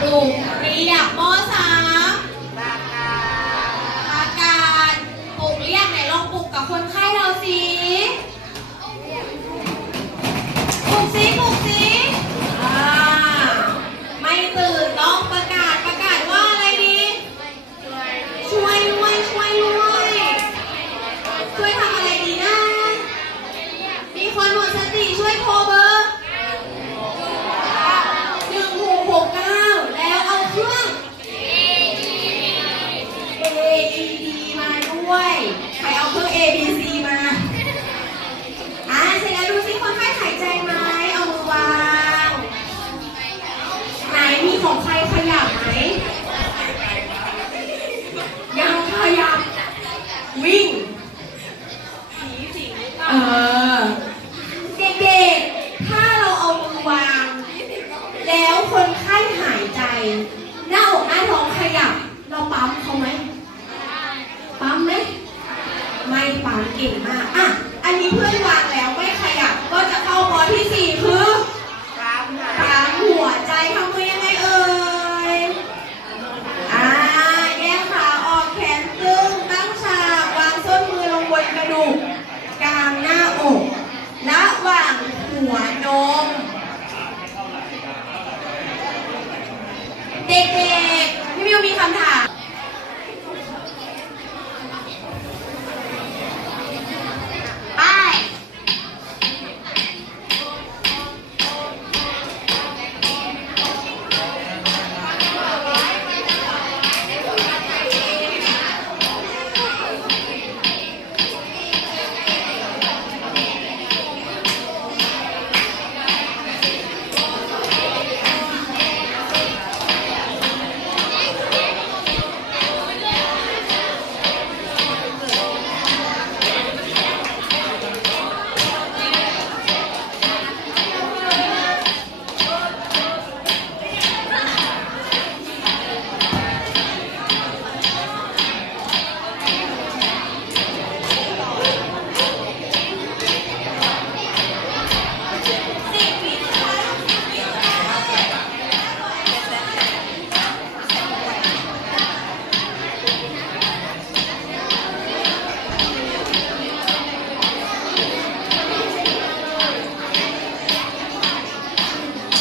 ปรุเรียบม .3 ABC มาอ่าเสร็จแล้วดูสิคนไข้หายใจไหมเอามือวางไหนมีของใครขยับไหมยังขยับวิ่งเออเด็กๆถ้าเราเอามือวาง แล้วคนไข้หายใจ หน้าอกหน้าท้องขยับ เราปั๊มเขาไหม ยูมีคำถาม